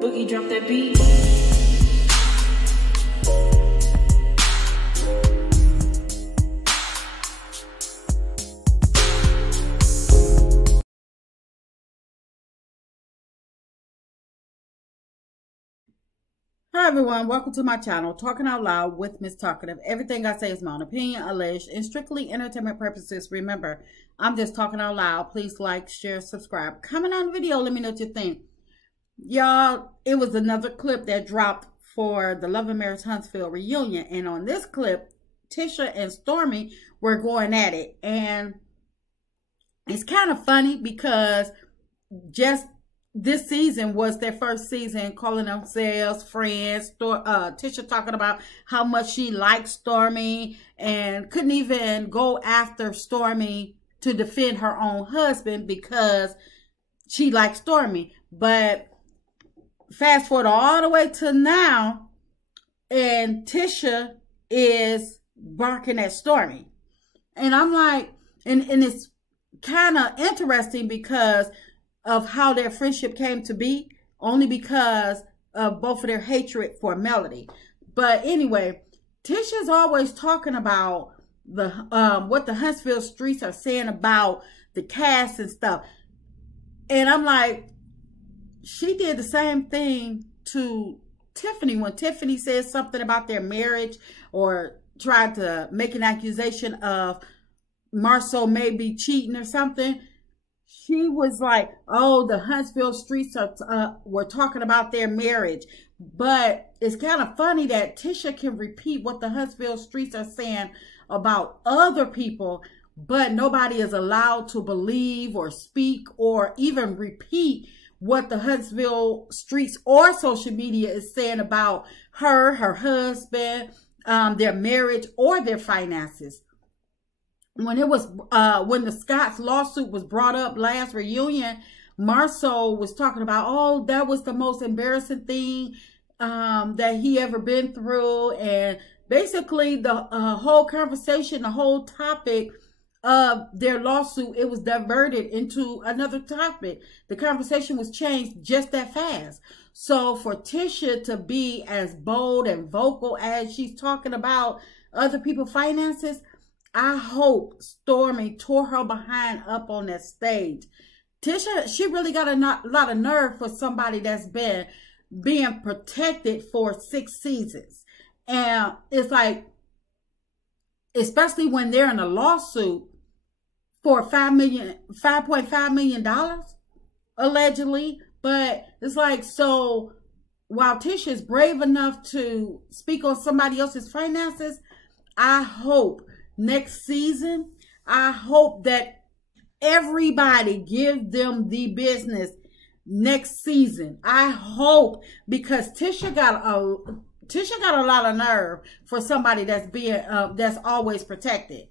Boogie drop that beat. Hi everyone, welcome to my channel, Talking Out Loud with Miss Talkative. Everything I say is my own opinion, alleged, and strictly entertainment purposes. Remember, I'm just talking out loud. Please like, share, subscribe. Comment on the video, let me know what you think. Y'all, it was another clip that dropped for the Love and Marriage Huntsville reunion. And on this clip, Tisha and Stormi were going at it. And it's kind of funny because just this season was their first season calling themselves friends. Tisha talking about how much she likes Stormi and couldn't even go after Stormi to defend her own husband because she likes Stormi. But fast forward all the way to now, and Tisha is barking at Stormi. And I'm like, and it's kind of interesting because of how their friendship came to be, only because of both of their hatred for Melody. But anyway, Tisha's always talking about the what the Huntsville streets are saying about the cast and stuff. And I'm like, she did the same thing to Tiffany when Tiffany said something about their marriage or tried to make an accusation of Marceau may be cheating or something. She was like, oh, the Huntsville streets were talking about their marriage. But it's kind of funny that Tisha can repeat what the Huntsville streets are saying about other people, but nobody is allowed to believe or speak or even repeat what the Huntsville streets or social media is saying about her, her husband, their marriage, or their finances. When it was when the Scott's lawsuit was brought up last reunion, Marceau was talking about, oh, that was the most embarrassing thing that he ever been through. And basically the whole conversation, the whole topic of their lawsuit, it was diverted into another topic. The conversation was changed just that fast. So for Tisha to be as bold and vocal as she's talking about other people's finances, I hope Stormi tore her behind up on that stage. Tisha, she really got a lot of nerve for somebody that's been being protected for 6 seasons. And it's like, especially when they're in a lawsuit for $5.5 million, allegedly. But it's like, so while Tisha is brave enough to speak on somebody else's finances, I hope next season, I hope that everybody gives them the business next season. I hope, because Tisha got a lot of nerve for somebody that's being that's always protected.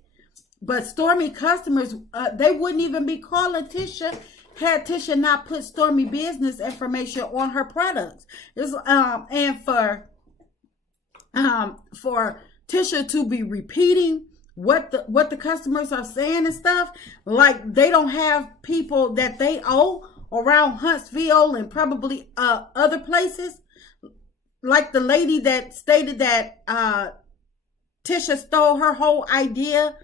But Stormi customers, they wouldn't even be calling Tisha had Tisha not put Stormi business information on her products. It's, and for Tisha to be repeating what the customers are saying and stuff, like they don't have people that they owe around Huntsville and probably other places. Like the lady that stated that Tisha stole her whole idea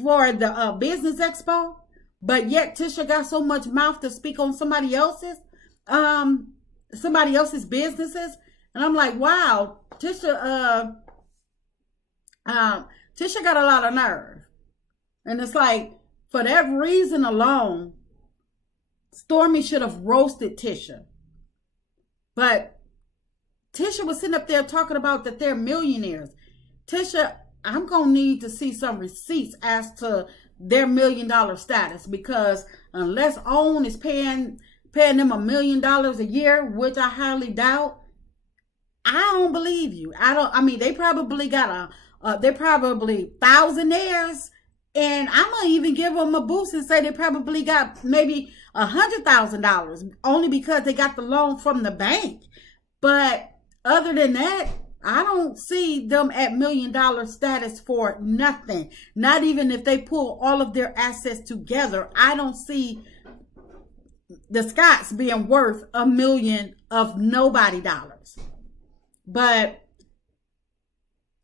for the business expo, but yet Tisha got so much mouth to speak on somebody else's businesses. And I'm like, wow, Tisha got a lot of nerve. And it's like, for that reason alone, Stormi should have roasted Tisha. But Tisha was sitting up there talking about that they're millionaires. Tisha, I'm going to need to see some receipts as to their $1 million status, because unless OWN is paying them $1 million a year, which I highly doubt, I don't believe you. I mean, they probably got they're probably thousandaires, and I'm gonna even give them a boost and say they probably got maybe $100,000 only because they got the loan from the bank. But other than that, I don't see them at $1 million status for nothing. Not even if they pull all of their assets together. I don't see the Scotts being worth $1 million of nobody dollars. But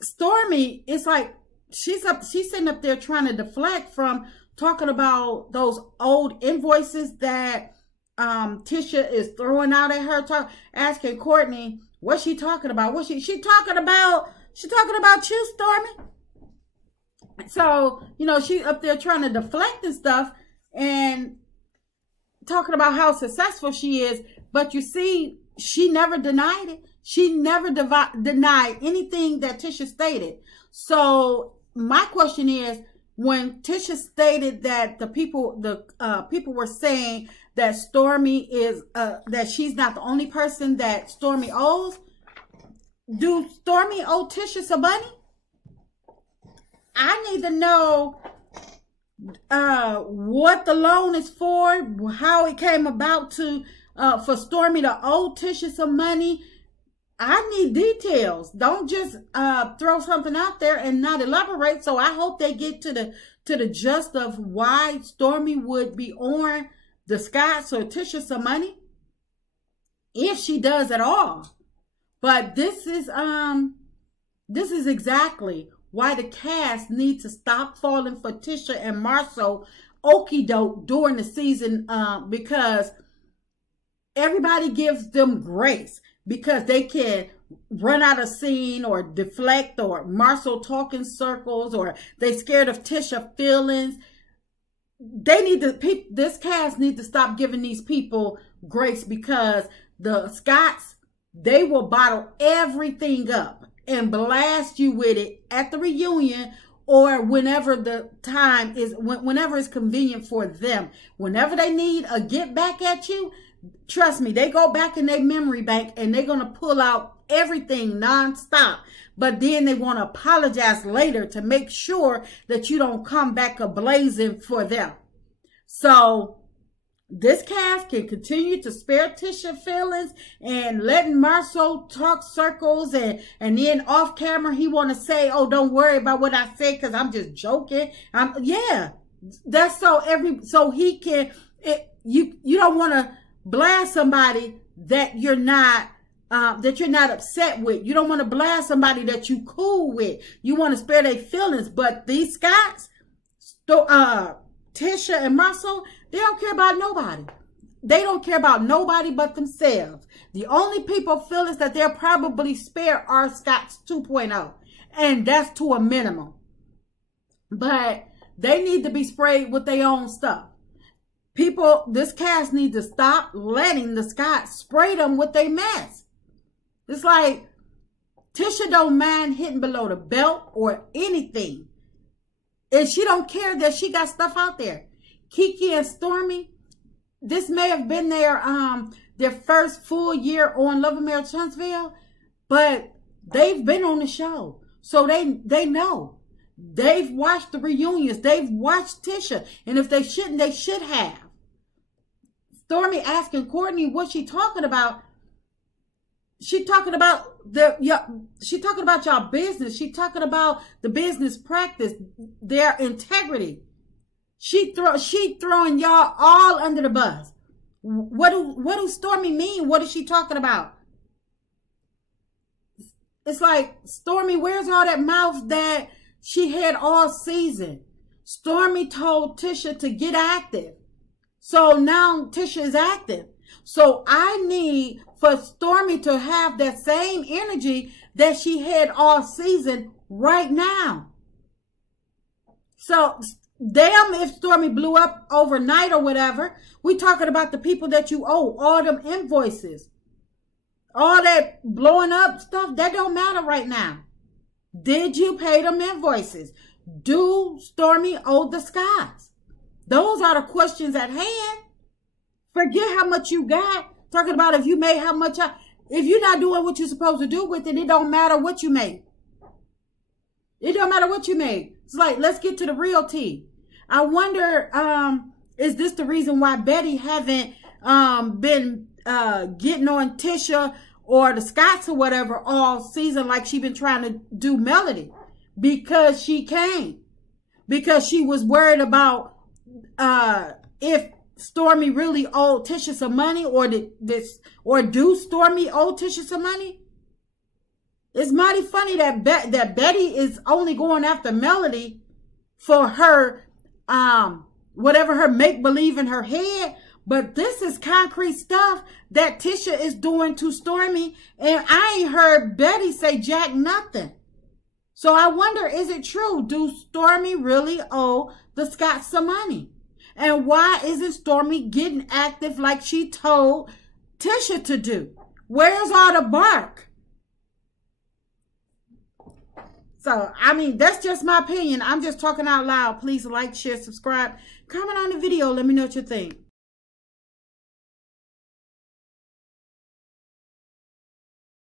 Stormi, it's like she's sitting up there trying to deflect from talking about those old invoices that Tisha is throwing out at her, asking Courtney what she talking about. What she talking about? She talking about you, Stormi. So, you know, she up there trying to deflect and stuff and talking about how successful she is. But you see, she never denied it. She never denied anything that Tisha stated. So my question is, when Tisha stated that the people were saying that Stormi is, that she's not the only person that Stormi owes, do Stormi owe Tisha some money? I need to know what the loan is for, how it came about to for Stormi to owe Tisha some money. I need details. Don't just throw something out there and not elaborate. So I hope they get to the gist of why Stormi would be owing the Scotts or Tisha some money, if she does at all. But this is exactly why the cast needs to stop falling for Tisha and Marcel okie doke during the season, because everybody gives them grace because they can run out of scene or deflect, or Marcel talk in circles, or they scared of Tisha feelings. They need to, this cast need to stop giving these people grace, because the Scotts, they will bottle everything up and blast you with it at the reunion, or whenever the time is, whenever it's convenient for them. Whenever they need a get back at you, trust me, they go back in their memory bank and they're going to pull out everything nonstop. But then they want to apologize later to make sure that you don't come back ablazing for them. So this cast can continue to spare Tisha feelings and letting Marcel talk circles, and then off camera he want to say, oh, don't worry about what I say because I'm just joking. Yeah, that's so he can, you don't want to blast somebody that you're not upset with. You don't want to blast somebody that you cool with. You want to spare their feelings. But these Scotts, Tisha and Marcel, they don't care about nobody. They don't care about nobody but themselves. The only people feelings that they'll probably spare are Scotts 2.0. And that's to a minimum. But they need to be sprayed with their own stuff. People, this cast need to stop letting the Scotts spray them with their mess. It's like Tisha don't mind hitting below the belt or anything. And she don't care that she got stuff out there. Kiki and Stormi, this may have been their first full year on Love and Marriage Huntsville, but they've been on the show. So they know. They've watched the reunions. They've watched Tisha. And if they shouldn't, they should have. Stormi asking Courtney what she talking about. She talking about she talking about y'all business. She talking about the business practice, their integrity. She throwing y'all all under the bus. What do Stormi mean? What is she talking about? It's like, Stormi, where's all that mouth that she had all season? Stormi told Tisha to get active. So now Tisha is active. So I need for Stormi to have that same energy that she had all season right now. So damn if Stormi blew up overnight or whatever. We talking about the people that you owe, all them invoices. All that blowing up stuff, that don't matter right now. Did you pay them invoices? Do Stormi owe the Scotts? Those are the questions at hand. Forget how much you got. Talking about if you made how much. If you're not doing what you're supposed to do with it, it don't matter what you made. It don't matter what you made. It's like, let's get to the real tea. I wonder, is this the reason why Betty haven't been getting on Tisha or the Scotts or whatever all season like she been trying to do Melody? Because she can't. Because she was worried about if Stormi really owe Tisha some money, or do Stormi owe Tisha some money? It's mighty funny that Betty is only going after Melody for her whatever her make-believe in her head. But this is concrete stuff that Tisha is doing to Stormi, and I ain't heard Betty say jack nothing. So I wonder, is it true? Do Stormi really owe the Scotts some money? And why isn't Stormi getting active like she told Tisha to do? Where's all the bark? So, I mean, that's just my opinion. I'm just talking out loud. Please like, share, subscribe, comment on the video. Let me know what you think.